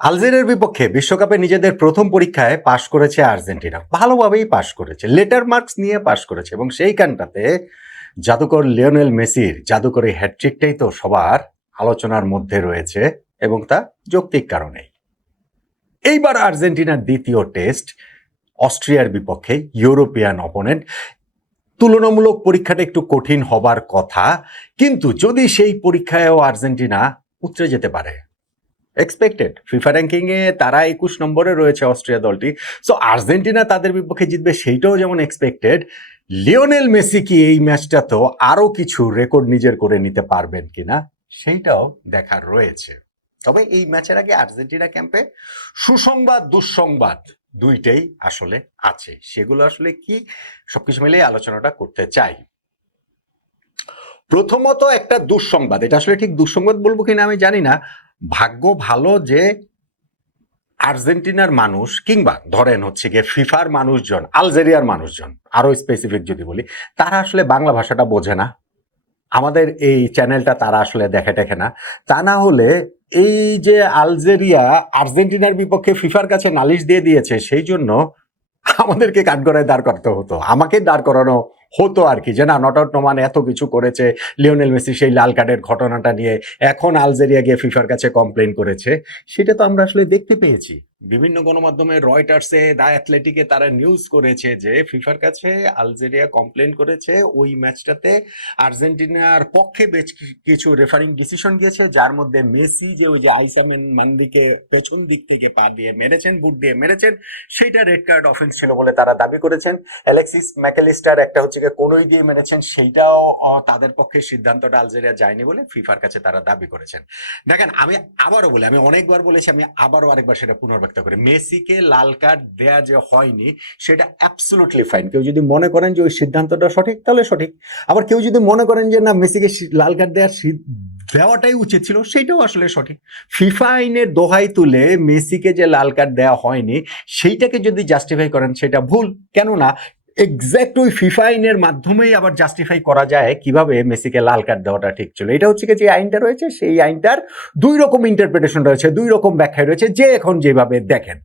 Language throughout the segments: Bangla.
আলজেরিয়ার বিপক্ষে বিশ্বকাপে নিজেদের প্রথম পরীক্ষায় পাশ করেছে আর্জেন্টিনা। ভালোভাবেই পাশ করেছে, লেটার মার্কস নিয়ে পাশ করেছে এবং সেইখানটাতে জাদুকর লিওনেল মেসির জাদুকরী হ্যাটট্রিকটাই তো সবার আলোচনার মধ্যে রয়েছে এবং তা যৌক্তিক কারণেই। এইবার আর্জেন্টিনার দ্বিতীয় টেস্ট অস্ট্রিয়ার বিপক্ষে, ইউরোপিয়ান অপোনেন্ট। তুলনামূলক পরীক্ষাটা একটু কঠিন হবার কথা, কিন্তু যদি সেই পরীক্ষায়ও আর্জেন্টিনা উতরে যেতে পারে, এক্সপেক্টেড ফিফা র্যাঙ্কিং এ তারা 21 নম্বরে রয়েছে অস্ট্রিয়া দলটি। সো আর্জেন্টিনা তাদের বিপক্ষে জিতবে সেইটাও যেমন এক্সপেক্টেড। লিওনেল মেসি কি এই ম্যাচটাতেও আরো কিছু রেকর্ড নিজের করে নিতে পারবেন কিনা সেইটাও দেখার রয়েছে। তবে এই ম্যাচের আগে আর্জেন্টিনা ক্যাম্পে সুসংবাদ দুঃসংবাদ দুইটাই আসলে আছে, সেগুলো আসলে কি সবকিছু মিলিয়ে আলোচনাটা করতে চাই। প্রথমত একটা দুঃসংবাদ, এটা আসলে ঠিক দুঃসংবাদ বলবো কিনা আমি জানি না। ভাগ্য ভালো যে আর্জেন্টিনার মানুষ, কিংবা ধরেন হচ্ছে গিয়ে ফিফার মানুষজন, আলজেরিয়ার মানুষজন আরো স্পেসিফিক যদি বলি, তারা আসলে বাংলা ভাষাটা বোঝে না। আমাদের এই চ্যানেলটা তারা আসলে দেখে টেখে না। তা না হলে এই যে আলজেরিয়া আর্জেন্টিনার বিপক্ষে ফিফার কাছে নালিশ দিয়ে দিয়েছে, সেই জন্য আমাদেরকে কাঠগড়ায় দাঁড় করতে হতো, আমাকে দাঁড় করানো হতো আর কি, যে না, নট আউট নোমান এত কিছু করেছে, লিওনেল মেসি সেই লাল কার্ডের ঘটনাটা নিয়ে এখন আলজেরিয়া গিয়ে ফিফার কাছে কমপ্লেন করেছে। সেটা তো আমরা আসলে দেখতে পেয়েছি বিভিন্ন গণমাধ্যমে, রয়টার্সে, দ্য অ্যাথলেটিকে তারা নিউজ করেছে যে ফিফার কাছে আলজেরিয়া কমপ্লেন করেছে ওই ম্যাচটাতে আর্জেন্টিনার পক্ষে বেশ কিছু রেফারিং ডিসিশন গিয়েছে, যার মধ্যে মেসি যে ওই যে আইসামেন মান্দিকে পেছন দিক থেকে পা দিয়ে মেরেছেন, বুট দিয়ে মেরেছেন, সেইটা রেড কার্ড অফেন্স ছিল বলে তারা দাবি করেছেন। অ্যালেক্সিস ম্যাকেলিস্টার একটা হচ্ছে কোনোই দিয়ে মেরেছেন, সেইটাও তাদের পক্ষে সিদ্ধান্তটা আলজেরিয়া যায়নি বলে ফিফার কাছে তারা দাবি করেছেন। দেখেন, আমি আবারও বলি, আমি অনেকবার বলেছি, আমি আবারও আরেকবার সেটা পুনর্ব্যক্ত করি, মেসিকে লাল কার্ড দেয়া যে হয়নি সেটা অ্যাবসলুটলি ফাইন। কেউ যদি মনে করেন যে ওই সিদ্ধান্তটা সঠিক তাহলে সঠিক, আবার কেউ যদি মনে করেন যে না, মেসিকে লাল কার্ড দেওয়াটাই উচিত ছিল, সেইটাও আসলে সঠিক। ফিফা আইনের দোহাই তুলে মেসিকে যে লাল কার্ড দেওয়া হয়নি সেইটাকে যদি জাস্টিফাই করেন সেটা ভুল। কেননা এক্স্যাক্ট ওই ফিফা আইনের মাধ্যমেই আবার জাস্টিফাই করা যায় কিভাবে মেসিকে লাল কার্ড দেওয়াটা ঠিক ছিল। এটা হচ্ছে যে আইনটা রয়েছে, সেই আইনটার দুই রকম ইন্টারপ্রিটেশন রয়েছে, দুই রকম ব্যাখ্যা রয়েছে, যে এখন যেভাবে দেখেন।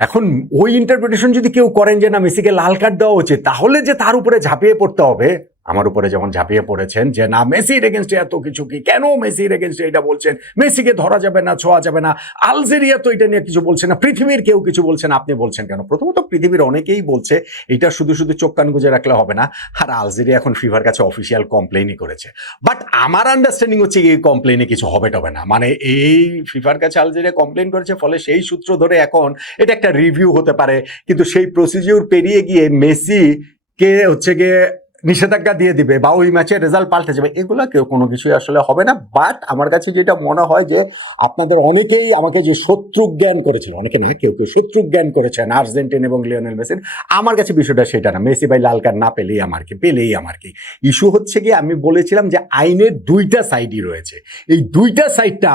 এখন ওই ইন্টারপ্রিটেশন যদি কেউ করেন যে না, মেসিকে লাল কার্ড দেওয়া উচিত, তাহলে যে তার উপরে ঝাঁপিয়ে পড়তে হবে, আমার উপরে যেমন ঝাঁপিয়ে পড়েছেন যে না, মেসির এগেনস্টে এত কিছু, কি কেন মেসির এগেনস্টে এটা বলছেন, মেসিকে ধরা যাবে না, ছোঁয়া যাবে না, আলজেরিয়া তো এটা নিয়ে কিছু বলছে না, পৃথিবীর কেউ কিছু বলছে না, আপনি বলছেন কেন? প্রথমত পৃথিবীর অনেকেই বলছে, এটা শুধু শুধু চোখ কান গুজে রাখলে হবে না। আর আলজেরিয়া এখন ফিফার কাছে অফিসিয়াল কমপ্লেনই করেছে, বাট আমার আন্ডারস্ট্যান্ডিং হচ্ছে এই কমপ্লেনে কিছু হবে টবে না, মানে এই ফিফার কাছে আলজেরিয়া কমপ্লেন করেছে, ফলে সেই সূত্র ধরে এখন এটা একটা রিভিউ হতে পারে, কিন্তু সেই প্রসিডিউর পেরিয়ে গিয়ে মেসি কে হচ্ছে গিয়ে নিষেধাজ্ঞা দিয়ে দিবে বা ওই ম্যাচের রেজাল্ট পাল্টে যাবে, এগুলো কেউ কোনো কিছুই আসলে হবে না। বাট আমার কাছে যেটা মনে হয় যে আপনাদের অনেকেই আমাকে যে শত্রু জ্ঞান করেছিল, অনেকে না, কেউ কেউ শত্রু জ্ঞান করেছেন আর্জেন্টিনা এবং লিওনেল মেসির, আমার কাছে বিষয়টা সেটা না। মেসি ভাই লাল কার্ড না পেলেই আমার কি, পেলেই আমার কি। ইস্যু হচ্ছে কি, আমি বলেছিলাম যে আইনের দুইটা সাইডই রয়েছে, এই দুইটা সাইডটা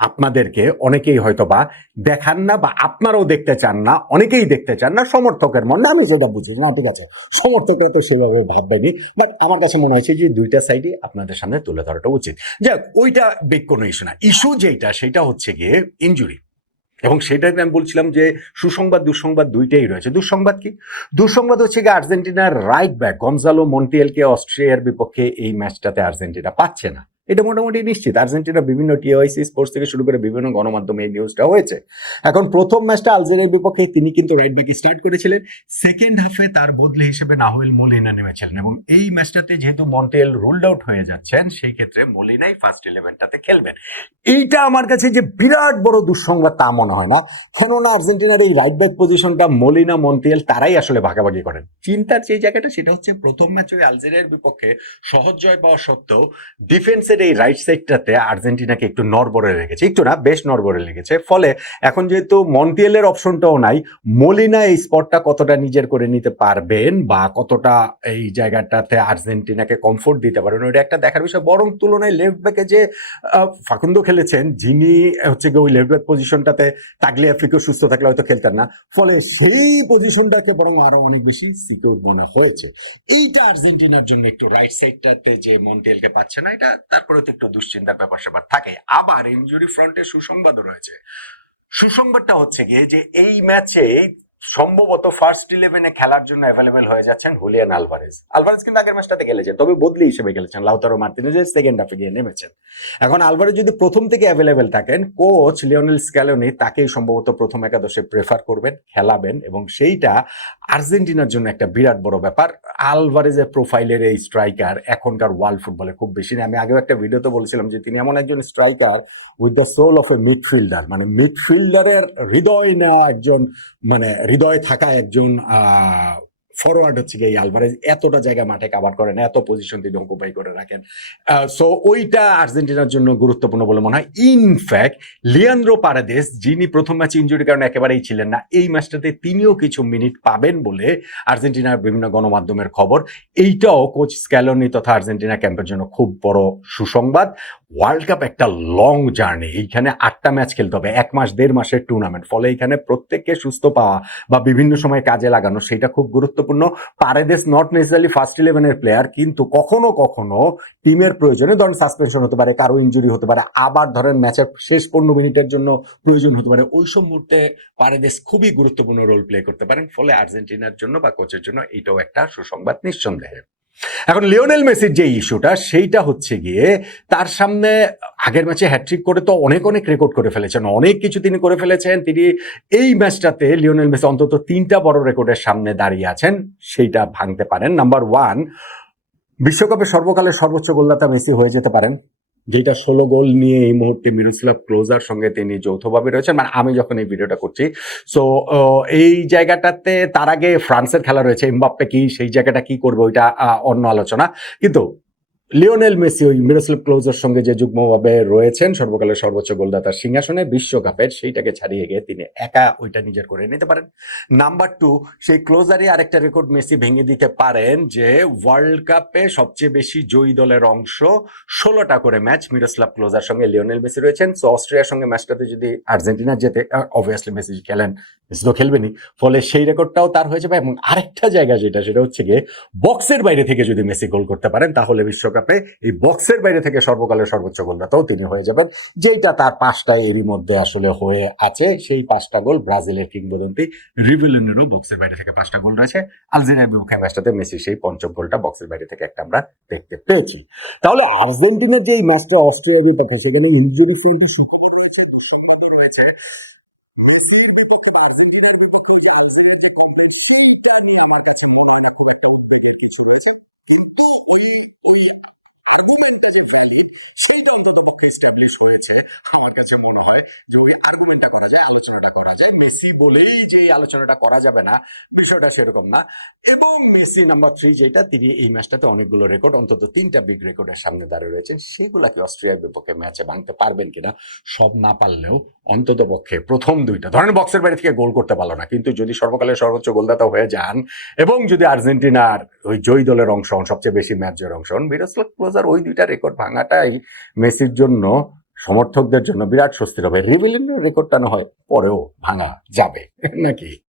আপনাদেরকে অনেকেই হয়তো বা দেখান না, বা আপনারাও দেখতে চান না, অনেকেই দেখতে চান না, সমর্থকের মনে, আমি যেটা বুঝি না, ঠিক আছে, সমর্থকরা তো সেভাবে ভাববেনি, বাট আমার কাছে মনে হয়েছে যে দুইটা সাইডই আপনাদের সামনে তুলে ধরাটা উচিত। যাক, ওইটা বেগ কোনো ইস্যু না। ইস্যু যেটা, সেটা হচ্ছে গিয়ে ইনজুরি, এবং সেটাকে আমি বলছিলাম যে সুসংবাদ দুঃসংবাদ দুইটাই রয়েছে। দুঃসংবাদ কি? দুঃসংবাদ হচ্ছে গিয়ে আর্জেন্টিনার রাইট ব্যাক গনজালো মন্টিয়েলকে অস্ট্রিয়ার বিপক্ষে এই ম্যাচটাতে আর্জেন্টিনা পাচ্ছে না, এটা মোটামুটি নিশ্চিত। আর্জেন্টিনা বিভিন্ন টিওআইসি স্পোর্টস থেকে শুরু করে বিভিন্ন গণমাধ্যমে এই নিউজটা হয়েছে। এখন প্রথম ম্যাচটা আলজেরিয়ার বিপক্ষে তিনি কিন্তু রাইট ব্যাক স্টার্ট করেছিলেন, সেকেন্ড হাফে তার বদলে হিসেবে নাহুয়েল মোলিনা নেমেছিলেন, এবং এই ম্যাচটাতে যেহেতু মন্টিয়েল রুলড আউট হয়ে যাচ্ছেন, সেই ক্ষেত্রে মোলিনাই ফার্স্ট 11টাতে খেলবেন। এইটা আমার কাছে যে বিরাট বড় দুঃসংবাদ তা মনে হয় না, কেননা আর্জেন্টিনার এই রাইট ব্যাক পজিশনটা মোলিনা মন্টিয়েল তারাই আসলে ভাগাভাগি করেন। চিন্তার যে জায়গাটা, সেটা হচ্ছে প্রথম ম্যাচে ওই আলজেরিয়ার বিপক্ষে সহজ জয় পাওয়া সত্ত্বেও ডিফেন্সের এই রাইট সাইডটাতে আর্জেন্টিনাকে একটু নড়বড়ে লেগেছে, একটু না, বেশ নড়বড়ে লেগেছে। ফলে এখন যেহেতু মন্টিয়েলের অপশনটাও নাই, মোলিনা এই স্পটটা কতটা নিজের করে নিতে পারবেন বা কতটা এই জায়গাটাতে আর্জেন্টিনাকে কমফোর্ট দিতে পারবেন, ওইটা একটা দেখার বিষয়। বরং তুলনায় লেফট ব্যাকে যে ফাকুন্দো খেলেছেন, যিনি হচ্ছে গিয়ে ওই লেফট ব্যাক পজিশনটাতে তাগলিয়াফিকো সুস্থ থাকলে হয়তো খেলতেন না, ফলে সেই পজিশনটাকে বরং আরো অনেক বেশি সিকিউর মনে হয়েছে। এইটা আর্জেন্টিনার জন্য একটু রাইট সাইডটাতে যে মন্টিয়েলকে পাচ্ছে না, এটা তার তারপরে তো একটু দুশ্চিন্তার ব্যাপার স্যাপার থাকে। আবার ইনজুরি ফ্রন্টে সুসংবাদও রয়েছে। সুসংবাদটা হচ্ছে গিয়ে যে এই ম্যাচে সম্ভবত ফার্স্ট ইলেভেনে খেলার জন্য অ্যাভেলেবেল হয়ে যাচ্ছেন হুলিয়ান আলভারেজ। আলভারেজ কিন্তু আগের ম্যাচটাতে খেলেছেন, তবে বদলি হিসেবে খেলেছেন, লাউতারো মার্টিনেজের সেকেন্ড হাফে গিয়ে নেমেছেন। এখন আলভারেজ যদি প্রথম থেকে অ্যাভেলেবেল থাকেন, কোচ লিওনেল স্ক্যালোনি তাকেই সম্ভবত প্রথম একাদশে প্রেফার করবেন, খেলাবেন, এবং সেইটা আর্জেন্টিনার জন্য একটা বিরাট বড় ব্যাপার। আলভারেজের প্রোফাইলের এই স্ট্রাইকার এখনকার ওয়ার্ল্ড ফুটবলে খুব বেশি নেই। আমি আগেও একটা ভিডিওতে বলেছিলাম যে তিনি এমন একজন striker with the soul of a midfielder, মানে মিডফিল্ডারের হৃদয় নেওয়া একজন, মানে হৃদয় থাকা একজন ফরওয়ার্ড হচ্ছে গিয়ে আলভারেজ। এতটা জায়গা মাঠে কাভার করেন, এত পজিশন তিনি অকুপাই করে রাখেন। সো ওইটা আর্জেন্টিনার জন্য গুরুত্বপূর্ণ বলে মনে হয়। ইনফ্যাক্ট লিয়ান্দ্রো পারেদেস, যিনি প্রথম ম্যাচে ইনজুরির কারণে একেবারেই ছিলেন না, এই ম্যাচটাতে তিনিও কিছু মিনিট পাবেন বলে আর্জেন্টিনার বিভিন্ন গণমাধ্যমের খবর। এইটাও কোচ স্ক্যালোনি তথা আর্জেন্টিনা ক্যাম্পের জন্য খুব বড় সুসংবাদ। ওয়ার্ল্ড কাপ একটা লং জার্নি, এইখানে 8টা ম্যাচ খেলতে হবে, 1 মাস 1.5 মাসের টুর্নামেন্ট, ফলে এখানে প্রত্যেককে সুস্থ পাওয়া বা বিভিন্ন সময় কাজে লাগানো সেটা খুব গুরুত্বপূর্ণ। পারেদেস নট নেসেসারিলি ফার্স্ট ইলেভেনের প্লেয়ার, কিন্তু কখনো কখনো টিমের প্রয়োজনে, ধরেন সাসপেনশন হতে পারে, কারো ইনজুরি হতে পারে, আবার ধরেন ম্যাচের শেষ 15 মিনিটের জন্য প্রয়োজন হতে পারে, ওই সব মুহূর্তে পারেদেস খুবই গুরুত্বপূর্ণ রোল প্লে করতে পারেন। ফলে আর্জেন্টিনার জন্য বা কোচের জন্য এটাও একটা সুসংবাদ নিঃসন্দেহে। এখন লিওনেল মেসির যে ইস্যুটা, সেইটা হচ্ছে গিয়ে তার সামনে আগের ম্যাচে হ্যাট্রিক করে তো অনেক অনেক রেকর্ড করে ফেলেছেন, অনেক কিছু তিনি করে ফেলেছেন। তিনি এই ম্যাচটাতে লিওনেল মেসি অন্তত 3টা বড় রেকর্ডের সামনে দাঁড়িয়ে আছেন, সেইটা ভাঙতে পারেন। নাম্বার 1, বিশ্বকাপে সর্বকালের সর্বোচ্চ গোলদাতা মেসি হয়ে যেতে পারেন, যেটা 16 গোল নিয়ে এই মুহূর্তে মিরোস্লাভ ক্লোজার সঙ্গে তিনি যৌথভাবে রয়েছেন, মানে আমি যখন এই ভিডিওটা করছি। সো এই জায়গাটাতে তার আগে ফ্রান্সের খেলা রয়েছে, এমবাপ্পে কি সেই জায়গাটা কি করবে ওইটা অন্য আলোচনা। কিন্তু লিওনেল মেসি ওই মিরোস্লাভ ক্লোজার সঙ্গে যে যুগ্মভাবে রয়েছেন সর্বকালের সর্বোচ্চ গোলদাতার সিংহাসনে বিশ্বকাপের, সেইটাকে ছাড়িয়ে গিয়ে তিনি একা ওইটা নিজের করে নিতে পারেন। নাম্বার 2, সেই ক্লোজারই আরেকটা রেকর্ড মেসি ভেঙে দিতে পারেন, যে ওয়ার্ল্ড কাপে সবচেয়ে বেশি জয়ী দলের অংশ 16টা করে ম্যাচ মিরোস্লাভ ক্লোজার সঙ্গে লিওনেল মেসি রয়েছেন। সো অস্ট্রিয়ার সঙ্গে ম্যাচটাতে যদি আর্জেন্টিনা জেতে, অবভিয়াসলি মেসি খেলেন, মেসি তো খেলবেনই, ফলে সেই রেকর্ডটাও তার হয়ে যাবে। এবং আরেকটা জায়গা সেটা হচ্ছে গিয়ে বক্সের বাইরে থেকে যদি মেসি গোল করতে পারেন, তাহলে বিশ্বকাপে এই বক্সের বাইরে থেকে সর্বকালের সর্বোচ্চ গোলদাতাও তিনি হয়ে যাবেন, যেটা তার 5টা এরই মধ্যে আসলে হয়ে আছে। সেই 5টা গোল ব্রাজিলের কিংবদন্তি রিভেলিনেরও বক্সের বাইরে থেকে 5টা গোল রয়েছে। আলজেরিয়ার বিপক্ষে ম্যাচটাতে মেসি সেই 5ম গোলটা বক্সের বাইরে থেকে একটা আমরা দেখতে পেয়েছি। তাহলে আর্জেন্টিনার যে ম্যাচটা অস্ট্রিয়ার বিপক্ষে, সেখানে ইনজুরি ফিল্ডে কিছু হয়েছে, এস্টাবলিশ হয়েছে। আমার কাছে মনে হয় যে ওই আর্গুমেন্টটা করা যায়, আলোচনাটা করা যায়, মেসি বলেই যে এই আলোচনাটা করা যাবে না, বিষয়টা সেরকম না। এবং মেসি নাম্বার 3 যেটা, তিনি এই ম্যাচটাতে অনেকগুলো রেকর্ড, অন্তত 3টা বিগ রেকর্ডের সামনে দাঁড়িয়ে রয়েছেন। সেগুলাকে অস্ট্রিয়ার বিপক্ষে ম্যাচে ভাঙতে পারবেন কিনা, সব না পারলেও অন্তত পক্ষে প্রথম 2টা, ধরেন বক্সের বাইরে থেকে গোল করতে পারলো না, কিন্তু যদি সর্বকালের সর্বোচ্চ গোলদাতা হয়ে যান এবং যদি আর্জেন্টিনার ওই জয়ী দলের অংশ হন, সবচেয়ে বেশি ম্যাচ জয়ের অংশ হন, মিরোস্লাভ ক্লোজার ওই 2টা রেকর্ড ভাঙাটাই মেসির জন্য, সমর্থকদের জন্য বিরাট স্বস্তির হবে। রিভেলিনের রেকর্ডটা না হয় পরেও ভাঙা যাবে নাকি?